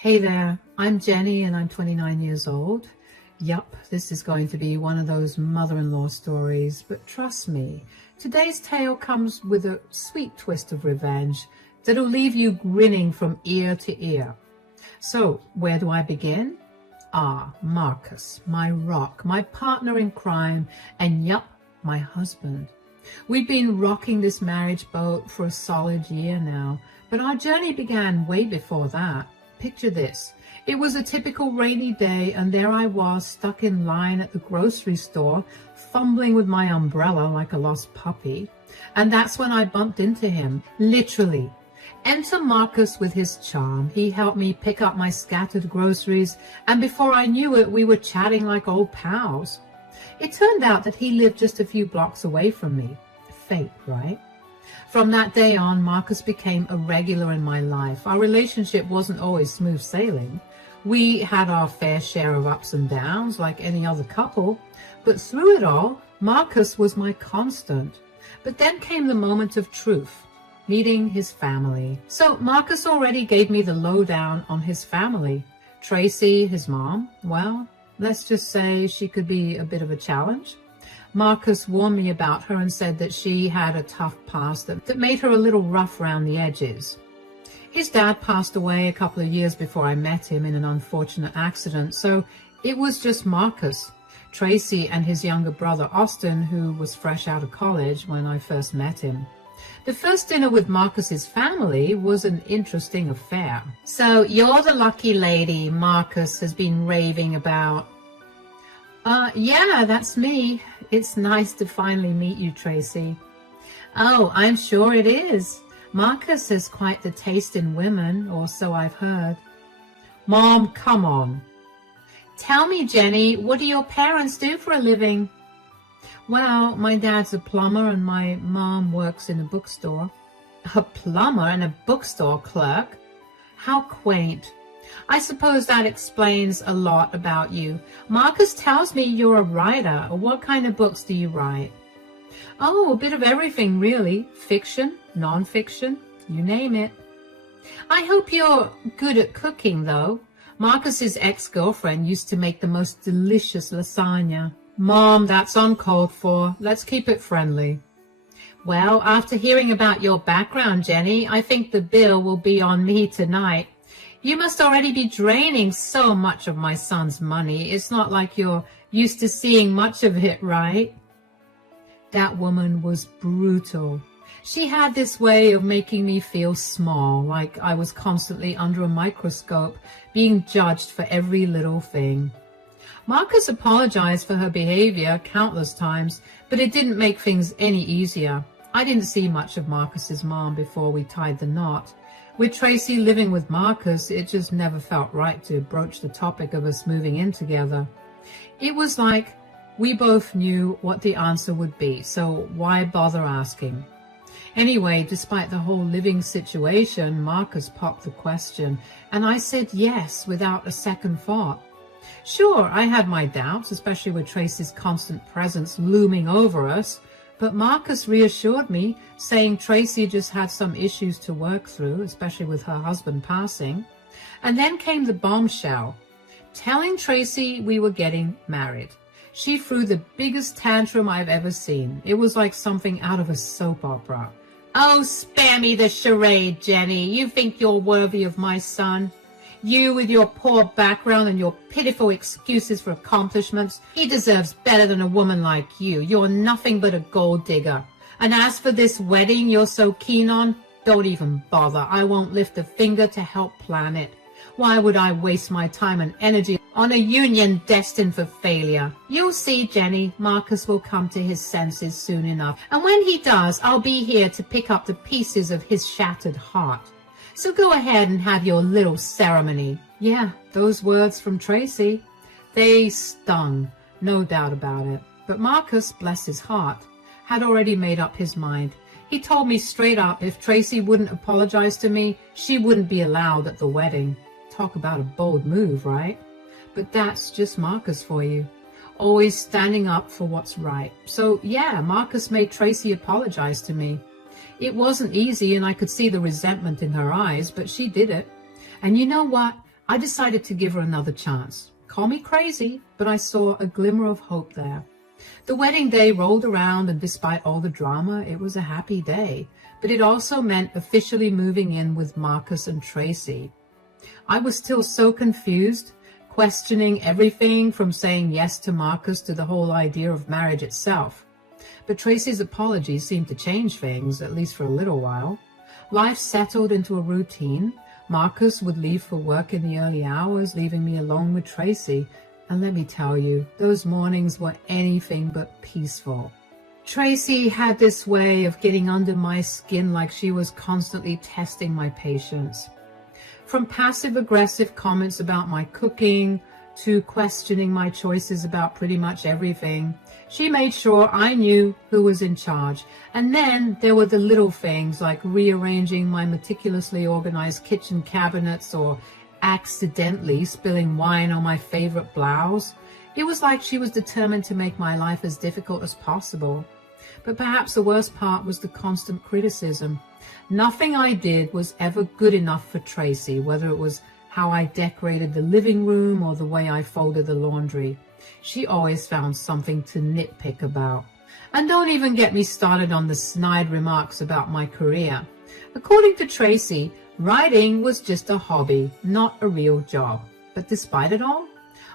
Hey there, I'm Jenny and I'm 29 years old. Yup, this is going to be one of those mother-in-law stories, but trust me, today's tale comes with a sweet twist of revenge that'll leave you grinning from ear to ear. So, where do I begin? Marcus, my rock, my partner in crime, and yup, my husband. We've been rocking this marriage boat for a solid year now, but our journey began way before that. Picture this. It was a typical rainy day, and there I was stuck in line at the grocery store, fumbling with my umbrella like a lost puppy. And that's when I bumped into him, literally. Enter Marcus with his charm. He helped me pick up my scattered groceries, and before I knew it, we were chatting like old pals. It turned out that he lived just a few blocks away from me. Fate, right? From that day on, Marcus became a regular in my life. Our relationship wasn't always smooth sailing. We had our fair share of ups and downs like any other couple, but through it all, Marcus was my constant. But then came the moment of truth, meeting his family. So Marcus already gave me the lowdown on his family. Tracy, his mom, well, let's just say she could be a bit of a challenge. Marcus warned me about her and said that she had a tough past that made her a little rough around the edges. His dad passed away a couple of years before I met him in an unfortunate accident, so it was just Marcus, Tracy, and his younger brother Austin, who was fresh out of college when I first met him. The first dinner with Marcus's family was an interesting affair. So you're the lucky lady Marcus has been raving about. Yeah, that's me. It's nice to finally meet you, Tracy. Oh, I'm sure it is. Marcus has quite the taste in women, or so I've heard. Mom, come on. Tell me, Jenny, what do your parents do for a living? Well, my dad's a plumber and my mom works in a bookstore. A plumber and a bookstore clerk? How quaint. I suppose that explains a lot about you. Marcus tells me you're a writer. What kind of books do you write? Oh, a bit of everything, really. Fiction, non-fiction, you name it. I hope you're good at cooking, though. Marcus's ex-girlfriend used to make the most delicious lasagna. Mom, that's uncalled for. Let's keep it friendly. Well, after hearing about your background, Jenny, I think the bill will be on me tonight. You must already be draining so much of my son's money. It's not like you're used to seeing much of it, right? That woman was brutal. She had this way of making me feel small, like I was constantly under a microscope, being judged for every little thing. Marcus apologized for her behavior countless times, but it didn't make things any easier. I didn't see much of Marcus's mom before we tied the knot. With Tracy living with Marcus, it just never felt right to broach the topic of us moving in together. It was like we both knew what the answer would be, so why bother asking? Anyway, despite the whole living situation, Marcus popped the question, and I said yes without a second thought. Sure, I had my doubts, especially with Tracy's constant presence looming over us, but Marcus reassured me, saying Tracy just had some issues to work through, especially with her husband passing. And then came the bombshell, telling Tracy we were getting married. She threw the biggest tantrum I've ever seen. It was like something out of a soap opera. Oh, spare me the charade, Jenny. You think you're worthy of my son? You with your poor background and your pitiful excuses for accomplishments. He deserves better than a woman like you. You're nothing but a gold digger. And as for this wedding you're so keen on, don't even bother. I won't lift a finger to help plan it. Why would I waste my time and energy on a union destined for failure? You'll see, Jenny, Marcus will come to his senses soon enough. And when he does, I'll be here to pick up the pieces of his shattered heart. So go ahead and have your little ceremony. Yeah, those words from Tracy, they stung, no doubt about it. But Marcus, bless his heart, had already made up his mind. He told me straight up if Tracy wouldn't apologize to me, she wouldn't be allowed at the wedding. Talk about a bold move, right? But that's just Marcus for you. Always standing up for what's right. So yeah, Marcus made Tracy apologize to me. It wasn't easy, and I could see the resentment in her eyes, but she did it. And you know what? I decided to give her another chance. Call me crazy, but I saw a glimmer of hope there. The wedding day rolled around, and despite all the drama, it was a happy day. But it also meant officially moving in with Marcus and Tracy. I was still so confused, questioning everything from saying yes to Marcus to the whole idea of marriage itself. But Tracy's apology seemed to change things, at least for a little while. Life settled into a routine. Marcus would leave for work in the early hours, leaving me alone with Tracy. And let me tell you, those mornings were anything but peaceful. Tracy had this way of getting under my skin, like she was constantly testing my patience. From passive-aggressive comments about my cooking to questioning my choices about pretty much everything, she made sure I knew who was in charge. And then there were the little things like rearranging my meticulously organized kitchen cabinets or accidentally spilling wine on my favorite blouse. It was like she was determined to make my life as difficult as possible. But perhaps the worst part was the constant criticism. Nothing I did was ever good enough for Tracy, whether it was how I decorated the living room or the way I folded the laundry. She always found something to nitpick about. And don't even get me started on the snide remarks about my career. According to Tracy, writing was just a hobby, not a real job. But despite it all,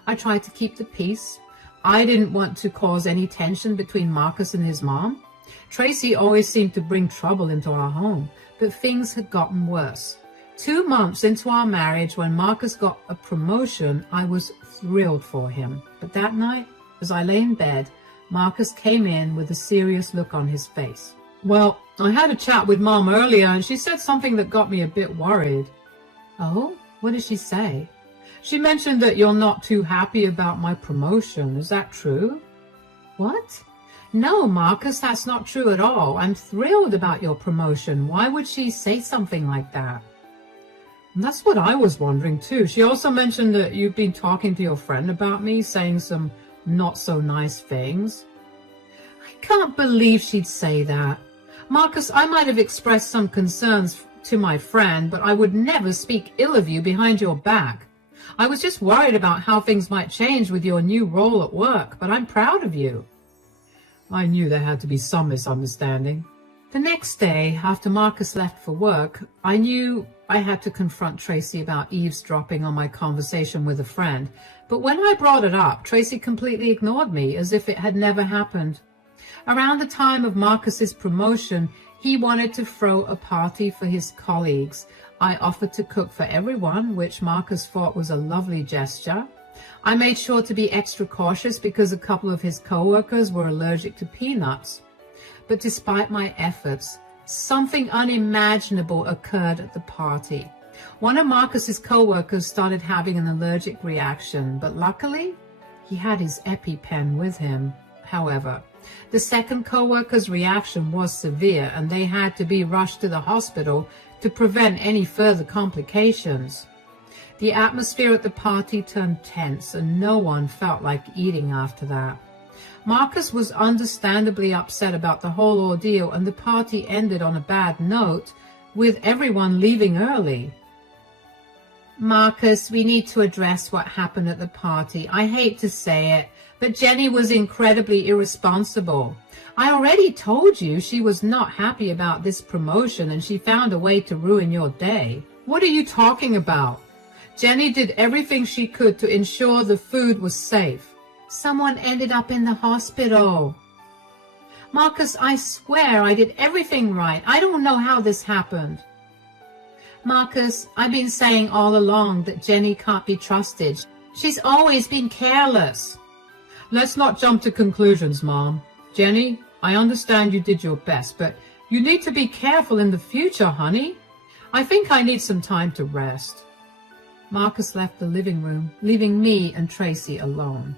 I tried to keep the peace. I didn't want to cause any tension between Marcus and his mom. Tracy always seemed to bring trouble into our home, but things had gotten worse. 2 months into our marriage, when Marcus got a promotion, I was thrilled for him. But that night, as I lay in bed, Marcus came in with a serious look on his face. Well, I had a chat with Mom earlier, and she said something that got me a bit worried. Oh, what did she say? She mentioned that you're not too happy about my promotion. Is that true? What? No, Marcus, that's not true at all. I'm thrilled about your promotion. Why would she say something like that? And that's what I was wondering too. She also mentioned that you've been talking to your friend about me, saying some not so nice things. I can't believe she'd say that. Marcus, I might have expressed some concerns to my friend, but I would never speak ill of you behind your back. I was just worried about how things might change with your new role at work, but I'm proud of you. I knew there had to be some misunderstanding. The next day, after Marcus left for work, I knew I had to confront Tracy about eavesdropping on my conversation with a friend. But when I brought it up, Tracy completely ignored me, as if it had never happened. Around the time of Marcus's promotion, he wanted to throw a party for his colleagues. I offered to cook for everyone, which Marcus thought was a lovely gesture. I made sure to be extra cautious because a couple of his co-workers were allergic to peanuts. But despite my efforts, something unimaginable occurred at the party. One of Marcus's co-workers started having an allergic reaction, but luckily, he had his EpiPen with him. However, the second co-worker's reaction was severe, and they had to be rushed to the hospital to prevent any further complications. The atmosphere at the party turned tense, and no one felt like eating after that. Marcus was understandably upset about the whole ordeal, and the party ended on a bad note, with everyone leaving early. Marcus, we need to address what happened at the party. I hate to say it, but Jenny was incredibly irresponsible. I already told you she was not happy about this promotion, and she found a way to ruin your day. What are you talking about? Jenny did everything she could to ensure the food was safe. Someone ended up in the hospital. Marcus, I swear I did everything right. I don't know how this happened. Marcus, I've been saying all along that Jenny can't be trusted. She's always been careless. Let's not jump to conclusions, Mom. Jenny, I understand you did your best, but you need to be careful in the future, honey. I think I need some time to rest. Marcus left the living room, leaving me and Tracy alone.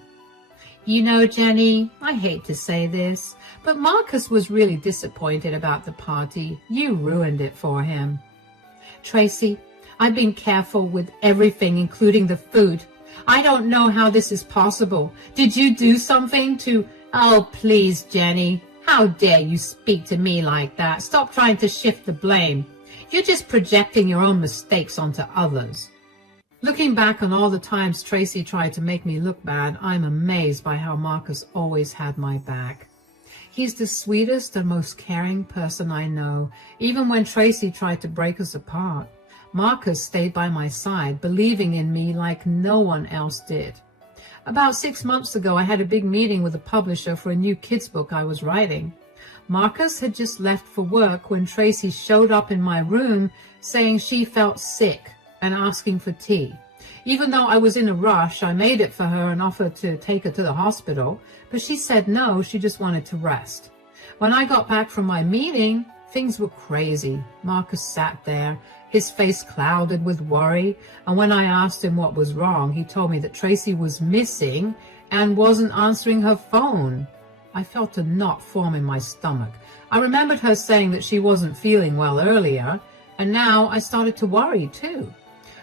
You know, Jenny, I hate to say this, but Marcus was really disappointed about the party. You ruined it for him. Tracy, I've been careful with everything, including the food. I don't know how this is possible. Did you do something to... Oh, please, Jenny. How dare you speak to me like that? Stop trying to shift the blame. You're just projecting your own mistakes onto others. Looking back on all the times Tracy tried to make me look bad, I'm amazed by how Marcus always had my back. He's the sweetest and most caring person I know. Even when Tracy tried to break us apart, Marcus stayed by my side, believing in me like no one else did. About 6 months ago, I had a big meeting with a publisher for a new kids book I was writing. Marcus had just left for work when Tracy showed up in my room saying she felt sick and asking for tea. Even though I was in a rush, I made it for her and offered to take her to the hospital, but she said no, she just wanted to rest. When I got back from my meeting, things were crazy. Marcus sat there, his face clouded with worry, and when I asked him what was wrong, he told me that Tracy was missing and wasn't answering her phone. I felt a knot form in my stomach. I remembered her saying that she wasn't feeling well earlier, and now I started to worry too.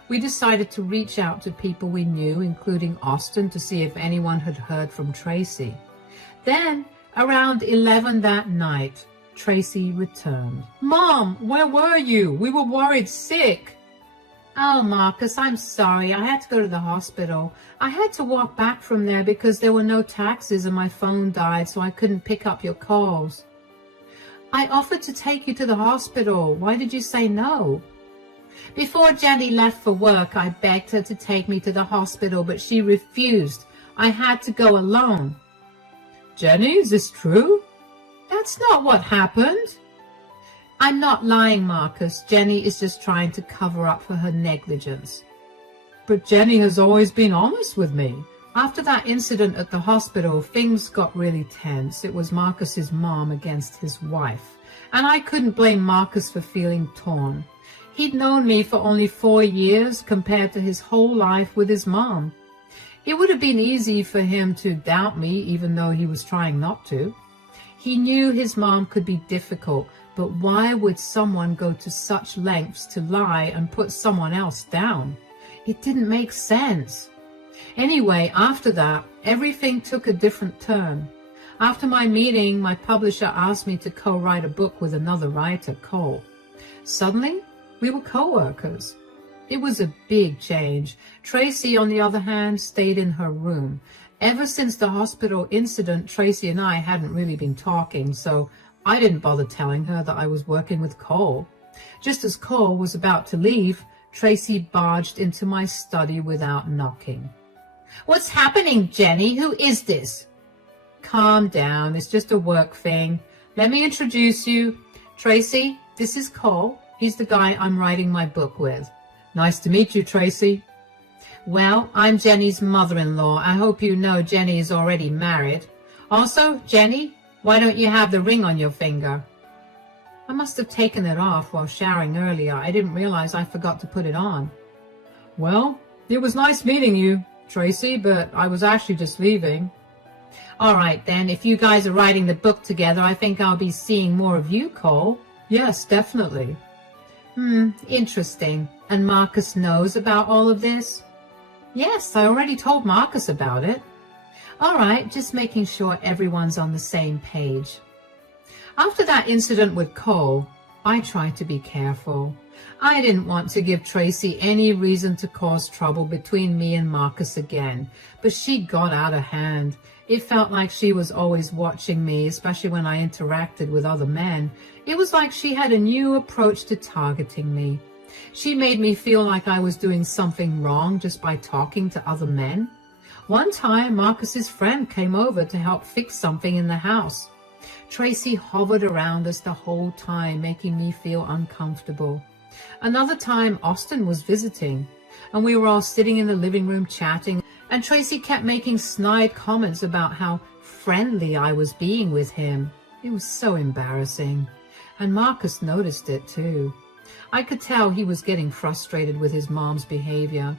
We decided to reach out to people we knew, including Austin, to see if anyone had heard from Tracy. Then, around 11 that night, Tracy returned. "Mom, where were you? We were worried sick." "Oh, Marcus, I'm sorry. I had to go to the hospital. I had to walk back from there because there were no taxis and my phone died, so I couldn't pick up your calls." "I offered to take you to the hospital. Why did you say no?" "Before Jenny left for work, I begged her to take me to the hospital, but she refused. I had to go alone." "Jenny, is this true?" "That's not what happened." "I'm not lying, Marcus. Jenny is just trying to cover up for her negligence." "But Jenny has always been honest with me." After that incident at the hospital, things got really tense. It was Marcus's mom against his wife, and I couldn't blame Marcus for feeling torn. He'd known me for only 4 years compared to his whole life with his mom. It would have been easy for him to doubt me, even though he was trying not to. He knew his mom could be difficult, but why would someone go to such lengths to lie and put someone else down? It didn't make sense. Anyway, after that, everything took a different turn. After my meeting, my publisher asked me to co-write a book with another writer, Cole. Suddenly, we were co-workers. It was a big change. Tracy, on the other hand, stayed in her room. Ever since the hospital incident, Tracy and I hadn't really been talking, so I didn't bother telling her that I was working with Cole. Just as Cole was about to leave, Tracy barged into my study without knocking. "What's happening, Jenny? Who is this?" "Calm down. It's just a work thing. Let me introduce you. Tracy, this is Cole. He's the guy I'm writing my book with." "Nice to meet you, Tracy." "Well, I'm Jenny's mother-in-law. I hope you know Jenny is already married. Also, Jenny, why don't you have the ring on your finger?" I must have taken it off while showering earlier. I didn't realize I forgot to put it on. "Well, it was nice meeting you, Tracy, but I was actually just leaving." "All right, then. If you guys are writing the book together, I think I'll be seeing more of you, Cole." "Yes, definitely." Interesting. And Marcus knows about all of this?" "Yes, I already told Marcus about it." "All right, just making sure everyone's on the same page." After that incident with Cole, I tried to be careful. I didn't want to give Tracy any reason to cause trouble between me and Marcus again, but she got out of hand. It felt like she was always watching me, especially when I interacted with other men. It was like she had a new approach to targeting me. She made me feel like I was doing something wrong just by talking to other men. One time, Marcus's friend came over to help fix something in the house. Tracy hovered around us the whole time, making me feel uncomfortable. Another time, Austin was visiting, and we were all sitting in the living room chatting, and Tracy kept making snide comments about how friendly I was being with him. It was so embarrassing. And Marcus noticed it too. I could tell he was getting frustrated with his mom's behavior.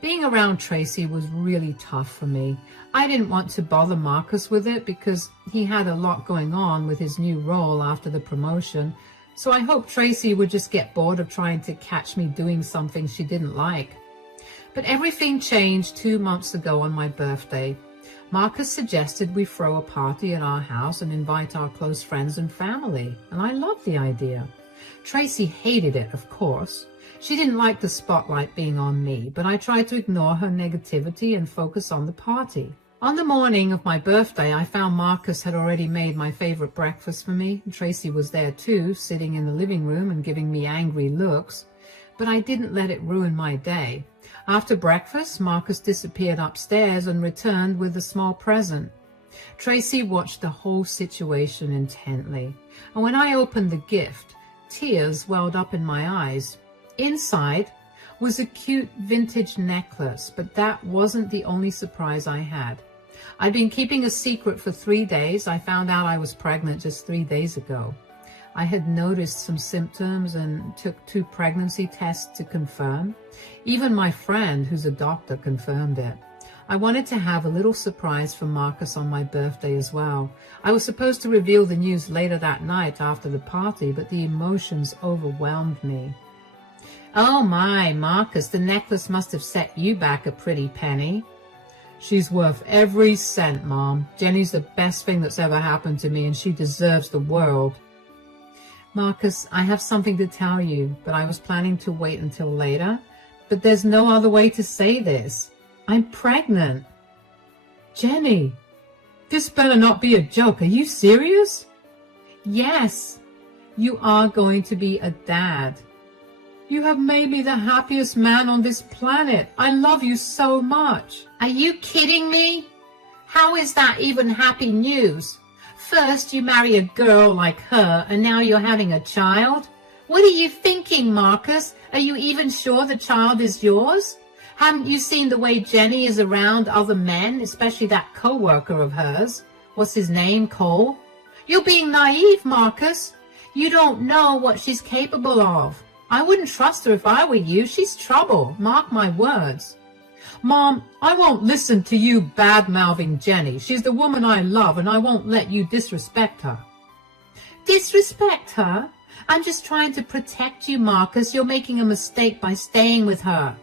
Being around Tracy was really tough for me. I didn't want to bother Marcus with it because he had a lot going on with his new role after the promotion, so I hoped Tracy would just get bored of trying to catch me doing something she didn't like. But everything changed 2 months ago on my birthday. Marcus suggested we throw a party at our house and invite our close friends and family, and I loved the idea. Tracy hated it, of course. She didn't like the spotlight being on me, but I tried to ignore her negativity and focus on the party. On the morning of my birthday, I found Marcus had already made my favorite breakfast for me. Tracy was there too, sitting in the living room and giving me angry looks. But I didn't let it ruin my day. After breakfast, Marcus disappeared upstairs and returned with a small present. Tracy watched the whole situation intently, and when I opened the gift, tears welled up in my eyes. Inside was a cute vintage necklace, but that wasn't the only surprise I had. I'd been keeping a secret for 3 days. I found out I was pregnant just 3 days ago. I had noticed some symptoms and took 2 pregnancy tests to confirm. Even my friend, who's a doctor, confirmed it. I wanted to have a little surprise for Marcus on my birthday as well. I was supposed to reveal the news later that night after the party, but the emotions overwhelmed me. Oh my, Marcus, the necklace must have set you back a pretty penny. She's worth every cent, Mom. Jenny's the best thing that's ever happened to me, and she deserves the world. Marcus, I have something to tell you, but I was planning to wait until later. But there's no other way to say this. I'm pregnant. Jenny, this better not be a joke. Are you serious? Yes, you are going to be a dad. You have made me the happiest man on this planet. I love you so much. Are you kidding me? How is that even happy news? First you marry a girl like her, and now you're having a child? What are you thinking, Marcus? Are you even sure the child is yours? Haven't you seen the way Jenny is around other men, especially that co-worker of hers? What's his name, Cole? You're being naive, Marcus. You don't know what she's capable of. I wouldn't trust her if I were you. She's trouble. Mark my words. Mom, I won't listen to you bad-mouthing Jenny. She's the woman I love, and I won't let you disrespect her. Disrespect her? I'm just trying to protect you, Marcus. You're making a mistake by staying with her.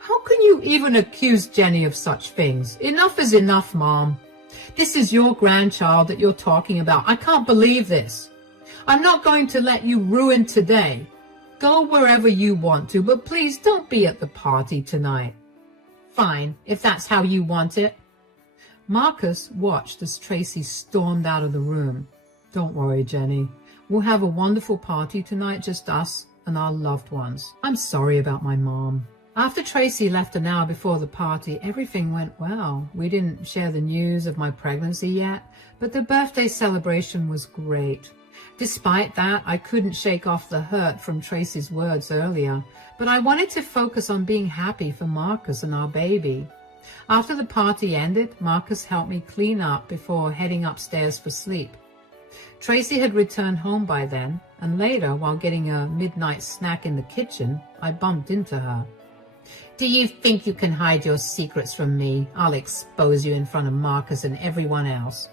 How can you even accuse Jenny of such things? Enough is enough, Mom. This is your grandchild that you're talking about. I can't believe this. I'm not going to let you ruin today. Go wherever you want to, but please don't be at the party tonight. Fine, if that's how you want it. Marcus watched as Tracy stormed out of the room. Don't worry, Jenny. We'll have a wonderful party tonight, just us and our loved ones. I'm sorry about my mom. After Tracy left an hour before the party, everything went well. We didn't share the news of my pregnancy yet, but the birthday celebration was great. Despite that, I couldn't shake off the hurt from Tracy's words earlier, but I wanted to focus on being happy for Marcus and our baby. After the party ended, Marcus helped me clean up before heading upstairs for sleep. Tracy had returned home by then, and later, while getting a midnight snack in the kitchen, I bumped into her. Do you think you can hide your secrets from me? I'll expose you in front of Marcus and everyone else.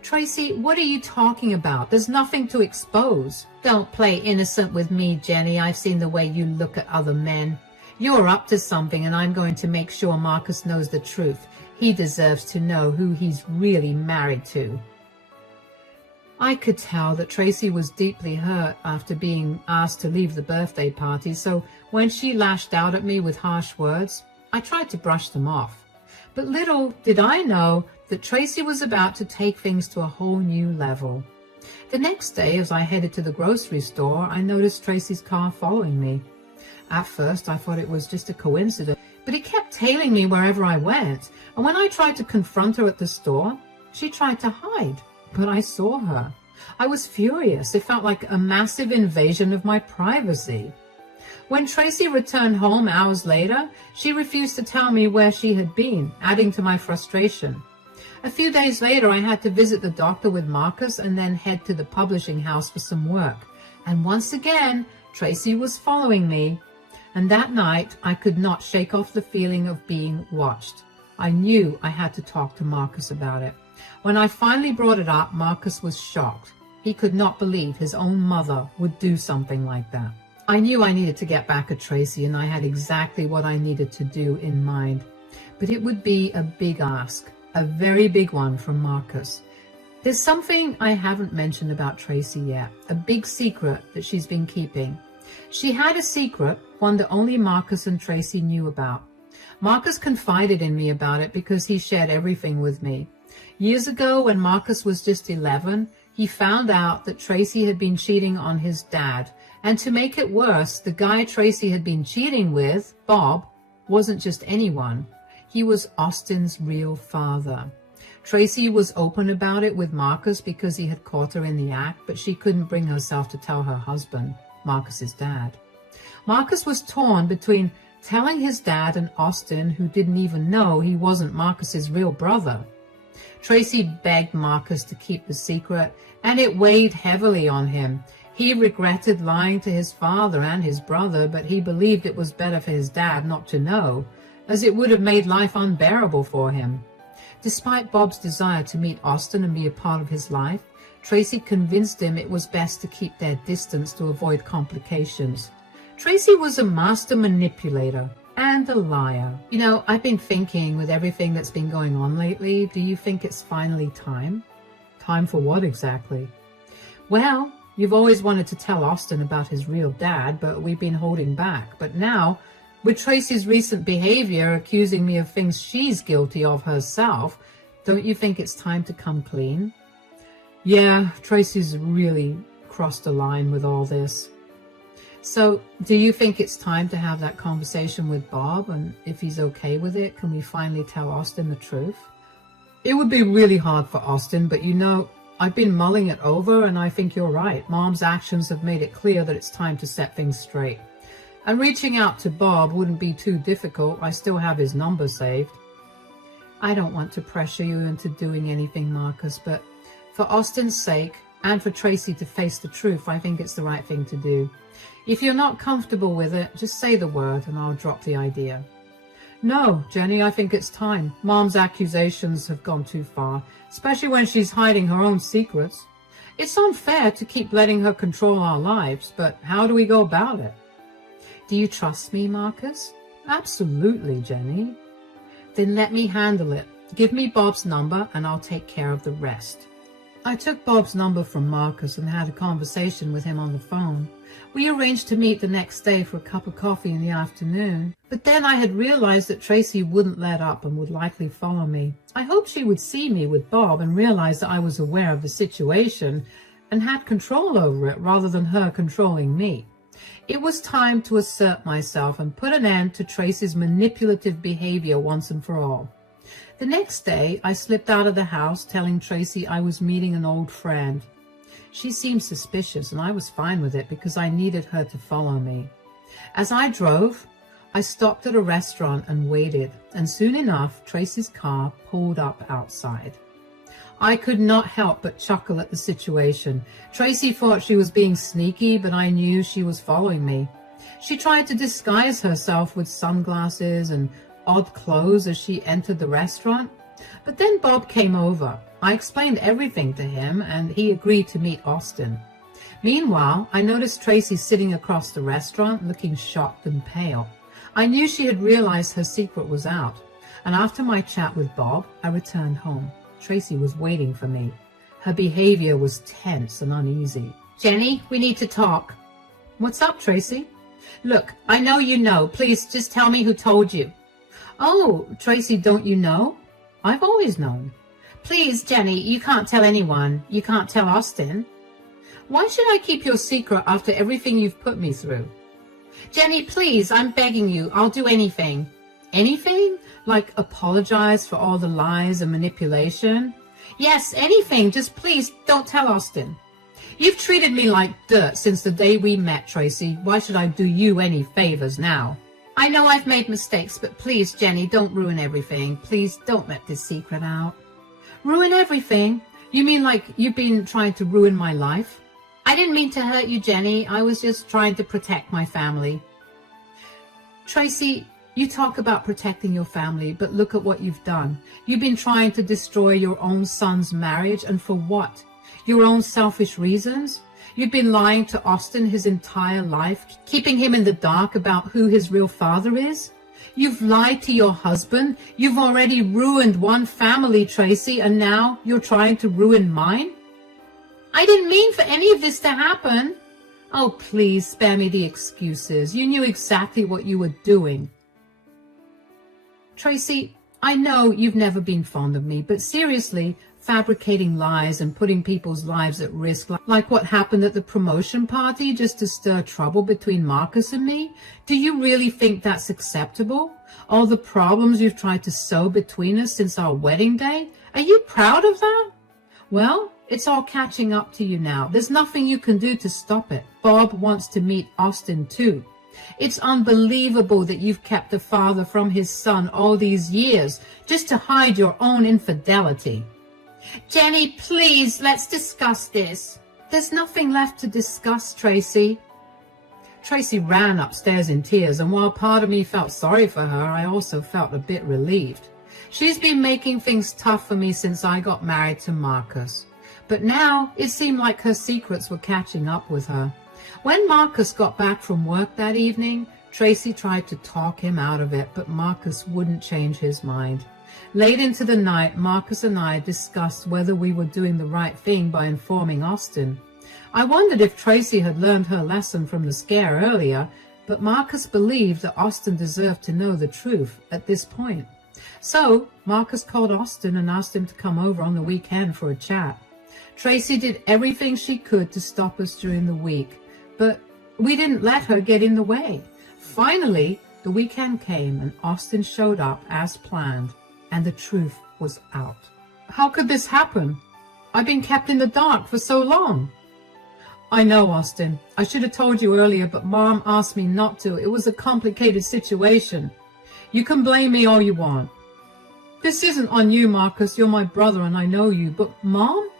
Tracy, what are you talking about? There's nothing to expose. Don't play innocent with me, Jenny. I've seen the way you look at other men. You're up to something, and I'm going to make sure Marcus knows the truth. He deserves to know who he's really married to. I could tell that Tracy was deeply hurt after being asked to leave the birthday party, so when she lashed out at me with harsh words, I tried to brush them off. But little did I know that Tracy was about to take things to a whole new level. The next day, as I headed to the grocery store, I noticed Tracy's car following me. At first, I thought it was just a coincidence, but it kept tailing me wherever I went, and when I tried to confront her at the store, she tried to hide. But I saw her. I was furious. It felt like a massive invasion of my privacy. When Tracy returned home hours later, she refused to tell me where she had been, adding to my frustration. A few days later, I had to visit the doctor with Marcus and then head to the publishing house for some work. And once again, Tracy was following me. And that night, I could not shake off the feeling of being watched. I knew I had to talk to Marcus about it. When I finally brought it up, Marcus was shocked. He could not believe his own mother would do something like that. I knew I needed to get back at Tracy, and I had exactly what I needed to do in mind. But it would be a big ask, a very big one from Marcus. There's something I haven't mentioned about Tracy yet, a big secret that she's been keeping. She had a secret, one that only Marcus and Tracy knew about. Marcus confided in me about it because he shared everything with me. Years ago, when Marcus was just 11, he found out that Tracy had been cheating on his dad. And to make it worse, the guy Tracy had been cheating with, Bob, wasn't just anyone. He was Austin's real father. Tracy was open about it with Marcus because he had caught her in the act, but she couldn't bring herself to tell her husband, Marcus's dad. Marcus was torn between telling his dad and Austin, who didn't even know he wasn't Marcus's real brother. Tracy begged Marcus to keep the secret, and it weighed heavily on him. He regretted lying to his father and his brother, but he believed it was better for his dad not to know, as it would have made life unbearable for him. Despite Bob's desire to meet Austin and be a part of his life, Tracy convinced him it was best to keep their distance to avoid complications. Tracy was a master manipulator and a liar. You know, I've been thinking, with everything that's been going on lately, do you think it's finally time? Time for what exactly? Well, you've always wanted to tell Austin about his real dad, but we've been holding back. But now, with Tracy's recent behavior accusing me of things she's guilty of herself, don't you think it's time to come clean? Yeah, Tracy's really crossed a line with all this. So, do you think it's time to have that conversation with Bob? And if he's okay with it, can we finally tell Austin the truth? It would be really hard for Austin, but you know, I've been mulling it over, and I think you're right. Mom's actions have made it clear that it's time to set things straight. And reaching out to Bob wouldn't be too difficult. I still have his number saved. I don't want to pressure you into doing anything, Marcus, but for Austin's sake, and for Tracy to face the truth, I think it's the right thing to do. If you're not comfortable with it, just say the word and I'll drop the idea. No, Jenny, I think it's time. Mom's accusations have gone too far, especially when she's hiding her own secrets. It's unfair to keep letting her control our lives, but how do we go about it? Do you trust me, Marcus? Absolutely, Jenny. Then let me handle it. Give me Bob's number and I'll take care of the rest. I took Bob's number from Marcus and had a conversation with him on the phone. We arranged to meet the next day for a cup of coffee in the afternoon, but then I had realized that Tracy wouldn't let up and would likely follow me. I hoped she would see me with Bob and realize that I was aware of the situation and had control over it rather than her controlling me. It was time to assert myself and put an end to Tracy's manipulative behavior once and for all. The next day, I slipped out of the house telling Tracy I was meeting an old friend. She seemed suspicious, and I was fine with it because I needed her to follow me. As I drove, I stopped at a restaurant and waited, and soon enough, Tracy's car pulled up outside. I could not help but chuckle at the situation. Tracy thought she was being sneaky, but I knew she was following me. She tried to disguise herself with sunglasses and odd clothes as she entered the restaurant. But then Bob came over. I explained everything to him, and he agreed to meet Austin. Meanwhile, I noticed Tracy sitting across the restaurant, looking shocked and pale. I knew she had realized her secret was out, and after my chat with Bob, I returned home. Tracy was waiting for me. Her behavior was tense and uneasy. Jenny, we need to talk. What's up, Tracy? Look, I know you know. Please just tell me who told you. Oh, Tracy, don't you know? I've always known. Please, Jenny, you can't tell anyone. You can't tell Austin. Why should I keep your secret after everything you've put me through? Jenny, please, I'm begging you. I'll do anything. Anything? Like apologize for all the lies and manipulation? Yes, anything. Just please don't tell Austin. You've treated me like dirt since the day we met, Tracy. Why should I do you any favors now? I know I've made mistakes, but please, Jenny, don't ruin everything. Please don't let this secret out. Ruin everything? You mean like you've been trying to ruin my life? I didn't mean to hurt you, Jenny. I was just trying to protect my family. Tracy, you talk about protecting your family, but look at what you've done. You've been trying to destroy your own son's marriage, and for what? Your own selfish reasons? You've been lying to Austin his entire life, keeping him in the dark about who his real father is? You've lied to your husband. You've already ruined one family, Tracy, and now you're trying to ruin mine? I didn't mean for any of this to happen. Oh, please spare me the excuses. You knew exactly what you were doing. Tracy, I know you've never been fond of me, but seriously, fabricating lies and putting people's lives at risk, like what happened at the promotion party just to stir trouble between Marcus and me, do you really think that's acceptable? All the problems you've tried to sow between us since our wedding day, are you proud of that? Well, it's all catching up to you now. There's nothing you can do to stop it. Bob wants to meet Austin too. It's unbelievable that you've kept the father from his son all these years just to hide your own infidelity. Jenny, please, let's discuss this. There's nothing left to discuss, Tracy. Tracy ran upstairs in tears, and while part of me felt sorry for her, I also felt a bit relieved. She's been making things tough for me since I got married to Marcus. But now it seemed like her secrets were catching up with her. When Marcus got back from work that evening, Tracy tried to talk him out of it, but Marcus wouldn't change his mind. Late into the night, Marcus and I discussed whether we were doing the right thing by informing Austin. I wondered if Tracy had learned her lesson from the scare earlier, but Marcus believed that Austin deserved to know the truth at this point. So Marcus called Austin and asked him to come over on the weekend for a chat. Tracy did everything she could to stop us during the week, but we didn't let her get in the way. Finally, the weekend came and Austin showed up as planned, and the truth was out. How could this happen? I've been kept in the dark for so long. I know, Austin. I should have told you earlier, but Mom asked me not to. It was a complicated situation. You can blame me all you want. This isn't on you, Marcus. You're my brother and I know you. But Mom?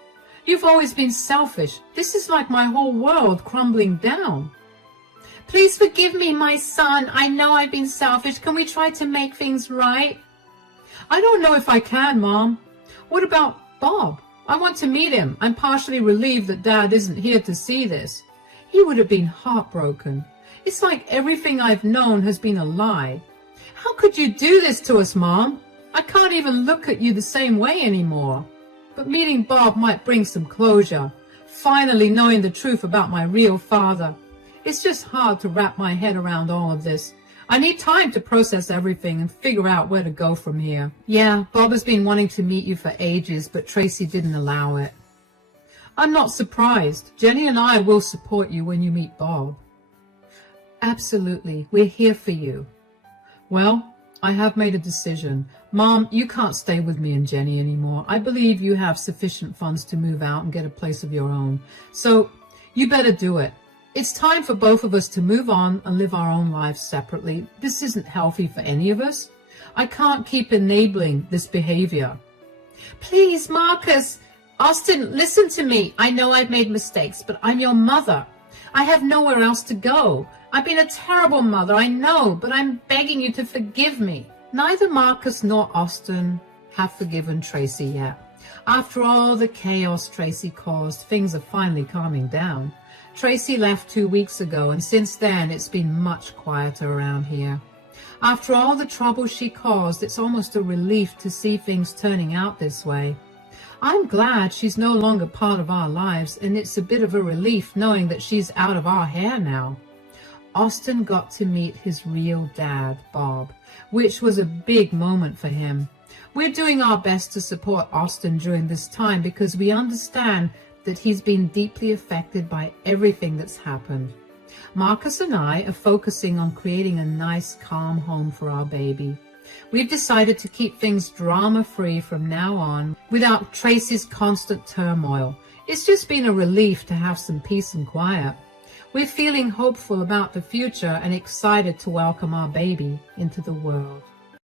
You've always been selfish. This is like my whole world crumbling down. Please forgive me, my son. I know I've been selfish. Can we try to make things right? I don't know if I can, Mom. What about Bob? I want to meet him. I'm partially relieved that Dad isn't here to see this. He would have been heartbroken. It's like everything I've known has been a lie. How could you do this to us, Mom? I can't even look at you the same way anymore. But meeting Bob might bring some closure. Finally knowing the truth about my real father. It's just hard to wrap my head around all of this. I need time to process everything and figure out where to go from here. Yeah, Bob has been wanting to meet you for ages, but Tracy didn't allow it. I'm not surprised. Jenny and I will support you when you meet Bob. Absolutely. We're here for you. Well, I have made a decision. Mom, you can't stay with me and Jenny anymore. I believe you have sufficient funds to move out and get a place of your own. So you better do it. It's time for both of us to move on and live our own lives separately. This isn't healthy for any of us. I can't keep enabling this behavior. Please, Marcus. Austin, listen to me. I know I've made mistakes, but I'm your mother. I have nowhere else to go. I've been a terrible mother, I know, but I'm begging you to forgive me. Neither Marcus nor Austin have forgiven Tracy yet. After all the chaos Tracy caused, things are finally calming down. Tracy left 2 weeks ago, and since then it's been much quieter around here. After all the trouble she caused, it's almost a relief to see things turning out this way. I'm glad she's no longer part of our lives, and it's a bit of a relief knowing that she's out of our hair now. Austin got to meet his real dad, Bob, which was a big moment for him. We're doing our best to support Austin during this time because we understand that he's been deeply affected by everything that's happened. Marcus and I are focusing on creating a nice, calm home for our baby. We've decided to keep things drama-free from now on without Tracy's constant turmoil. It's just been a relief to have some peace and quiet. We're feeling hopeful about the future and excited to welcome our baby into the world.